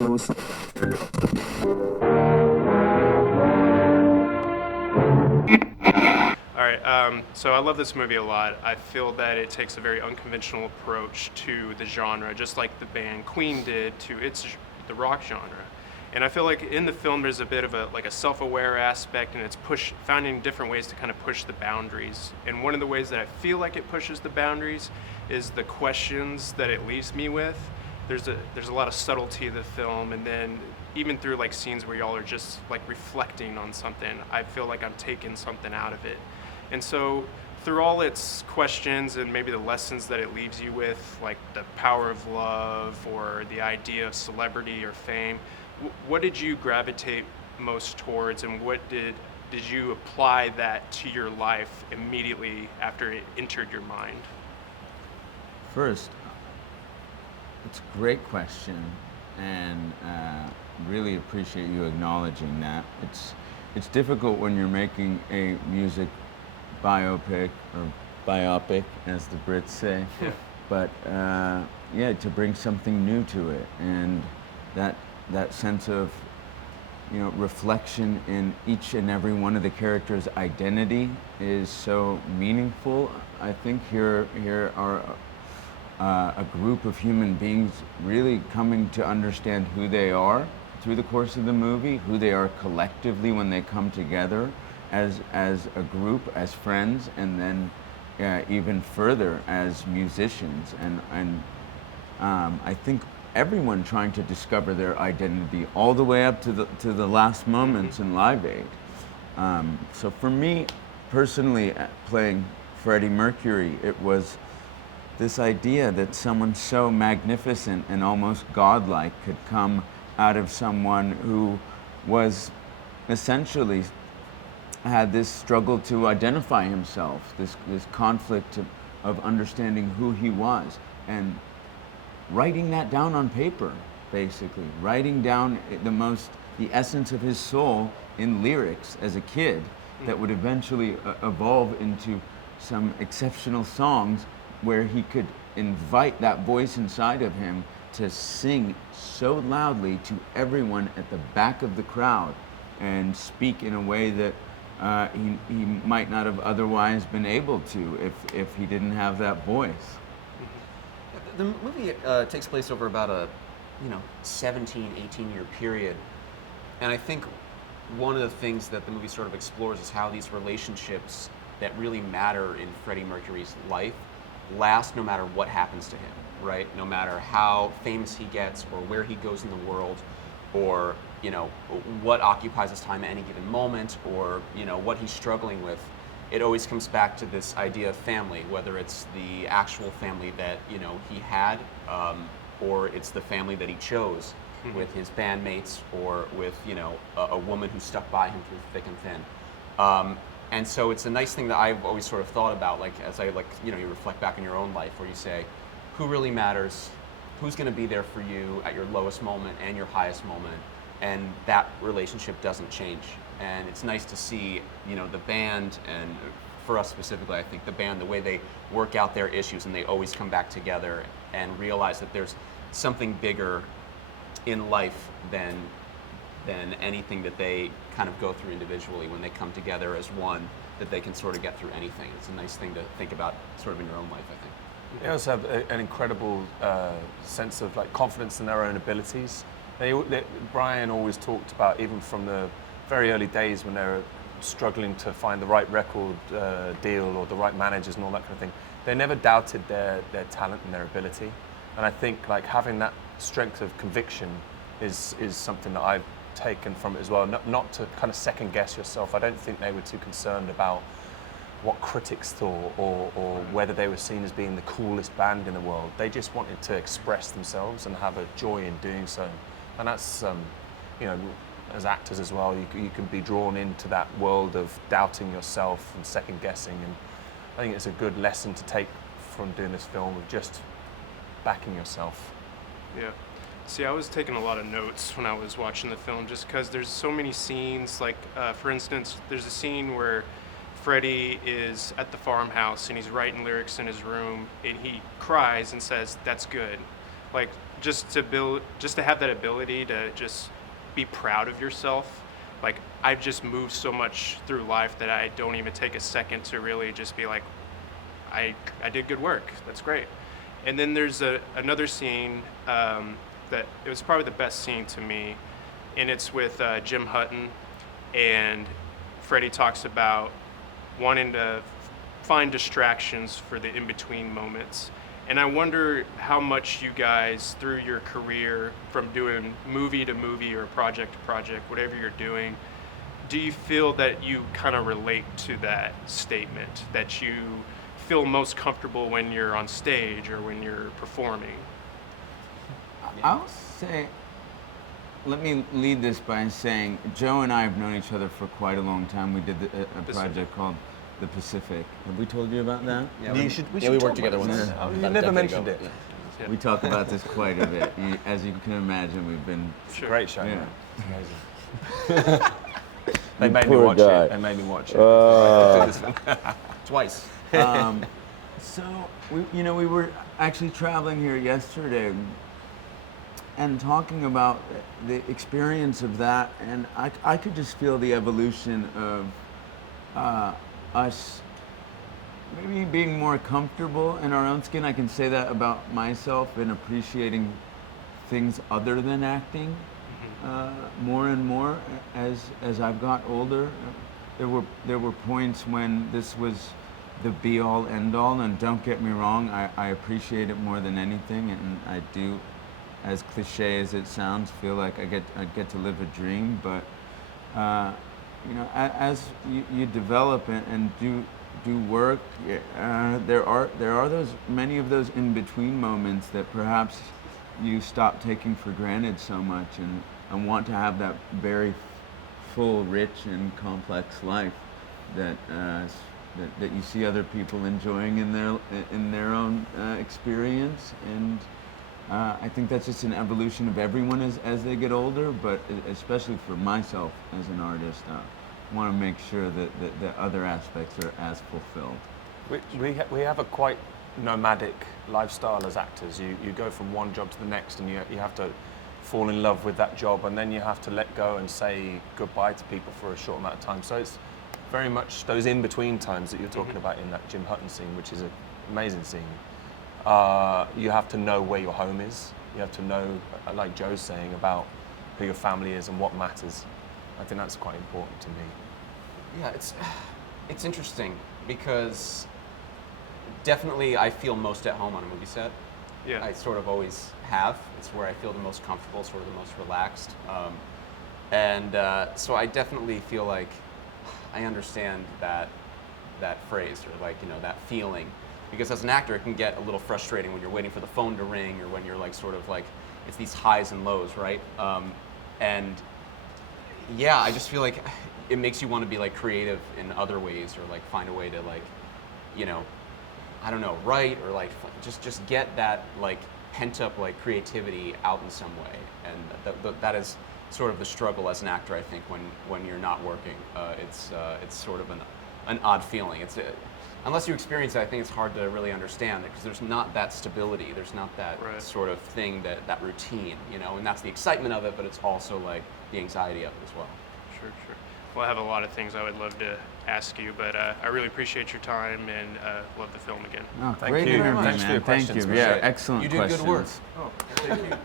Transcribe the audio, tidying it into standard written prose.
All right, so I love this movie a lot. I feel that it takes a very unconventional approach to the genre, just like the band Queen did to the rock genre. And I feel like in the film there's a bit of a self-aware aspect, and it's finding different ways to kind of push the boundaries. And one of the ways that I feel like it pushes the boundaries is the questions that it leaves me with. There's a lot of subtlety of the film, and then even through like scenes where y'all are just like reflecting on something, I feel like I'm taking something out of it. And so through all its questions and maybe the lessons that it leaves you with, like the power of love or the idea of celebrity or fame, what did you gravitate most towards, and what did you apply that to your life immediately after it entered your mind? First, it's a great question, and really appreciate you acknowledging that. It's difficult when you're making a music biopic, or biopic, as the Brits say. Yeah. But yeah, to bring something new to it, and that sense of reflection in each and every one of the characters' identity is so meaningful. I think here are a group of human beings really coming to understand who they are through the course of the movie, who they are collectively when they come together as a group, as friends, and then even further as musicians. And I think everyone trying to discover their identity all the way up to the last moments in Live Aid. So for me personally, playing Freddie Mercury, it was this idea that someone so magnificent and almost godlike could come out of someone who was essentially had this struggle to identify himself, this conflict of understanding who he was, and writing that down on paper, basically writing down the essence of his soul in lyrics as a kid that would eventually evolve into some exceptional songs where he could invite that voice inside of him to sing so loudly to everyone at the back of the crowd and speak in a way that he might not have otherwise been able to if he didn't have that voice. The movie takes place over about a 17, 18-year period. And I think one of the things that the movie sort of explores is how these relationships that really matter in Freddie Mercury's life last no matter what happens to him, right? No matter how famous he gets or where he goes in the world, or what occupies his time at any given moment, or what he's struggling with. It always comes back to this idea of family, whether it's the actual family that he had, or it's the family that he chose with his bandmates, or with a woman who stuck by him through thick and thin. And so it's a nice thing that I've always sort of thought about, like as I you reflect back on your own life, where you say, who really matters, who's going to be there for you at your lowest moment and your highest moment, and that relationship doesn't change. And it's nice to see, the band, and for us specifically, I think the band, the way they work out their issues and they always come back together and realize that there's something bigger in life than anything that they kind of go through individually. When they come together as one, that they can sort of get through anything. It's a nice thing to think about sort of in your own life, I think. They also have an incredible sense of confidence in their own abilities. Brian always talked about, even from the very early days when they were struggling to find the right record deal or the right managers and all that kind of thing, they never doubted their talent and their ability. And I think having that strength of conviction is something that I've taken from it as well. Not to kind of second guess yourself. I don't think they were too concerned about what critics thought or whether they were seen as being the coolest band in the world. They just wanted to express themselves and have a joy in doing so. And that's, as actors as well, you can be drawn into that world of doubting yourself and second guessing. And I think it's a good lesson to take from doing this film, of just backing yourself. Yeah. See, I was taking a lot of notes when I was watching the film, just because there's so many scenes. Like, for instance, there's a scene where Freddie is at the farmhouse and he's writing lyrics in his room, and he cries and says, "That's good." Like, just to have that ability to just be proud of yourself. Like, I've just moved so much through life that I don't even take a second to really just be like, I did good work. That's great. And then there's another scene that it was probably the best scene to me, and it's with Jim Hutton, and Freddie talks about wanting to find distractions for the in-between moments. And I wonder how much you guys, through your career, from doing movie to movie or project to project, whatever you're doing, do you feel that you kind of relate to that statement, that you feel most comfortable when you're on stage or when you're performing? I'll say, let me lead this by saying, Joe and I have known each other for quite a long time. We did a project called The Pacific. Have we told you about that? Yeah, We we should worked talk together about once. this. about You a never decade mentioned ago. it. Yeah. We talk about this quite a bit. As you can imagine, we've been. Sure. Great show. Yeah. Man. It's amazing. They made me poor watch guy. it. They made me watch it. Twice. So we were actually traveling here yesterday and talking about the experience of that, and I could just feel the evolution of us maybe being more comfortable in our own skin. I can say that about myself, and appreciating things other than acting more and more as I've got older. There were points when this was the be all end all, and don't get me wrong, I appreciate it more than anything, and I do, as cliche as it sounds, feel like I get to live a dream. But as you develop and do work, there are many of those in between moments that perhaps you stop taking for granted so much, and want to have that very full, rich, and complex life that you see other people enjoying in their own experience. And I think that's just an evolution of everyone as they get older, but especially for myself as an artist, I want to make sure that the other aspects are as fulfilled. We have a quite nomadic lifestyle as actors. You go from one job to the next, and you have to fall in love with that job, and then you have to let go and say goodbye to people for a short amount of time. So it's very much those in-between times that you're talking about in that Jim Hutton scene, which is an amazing scene. You have to know where your home is. You have to know, like Joe's saying, about who your family is and what matters. I think that's quite important to me. Yeah, it's interesting because definitely I feel most at home on a movie set. Yeah. I sort of always have. It's where I feel the most comfortable, sort of the most relaxed. And so I definitely feel like I understand that phrase, or like, that feeling. Because as an actor, it can get a little frustrating when you're waiting for the phone to ring, or when you're like sort of like, it's these highs and lows, right? And yeah, I just feel like it makes you want to be like creative in other ways, or like find a way to like, I don't know, write, or like just get that like pent up like creativity out in some way. And that is sort of the struggle as an actor, I think, when you're not working. It's sort of an odd feeling. Unless you experience it, I think it's hard to really understand it, because there's not that stability. There's not that sort of thing, that routine, and that's the excitement of it, but it's also like the anxiety of it as well. Sure. Well, I have a lot of things I would love to ask you, but I really appreciate your time, and love the film again. Oh, Thank great you. interview, Thanks for man. your Thank questions. you. Yeah, Appreciate it. excellent You did questions. good work. Oh, thank you.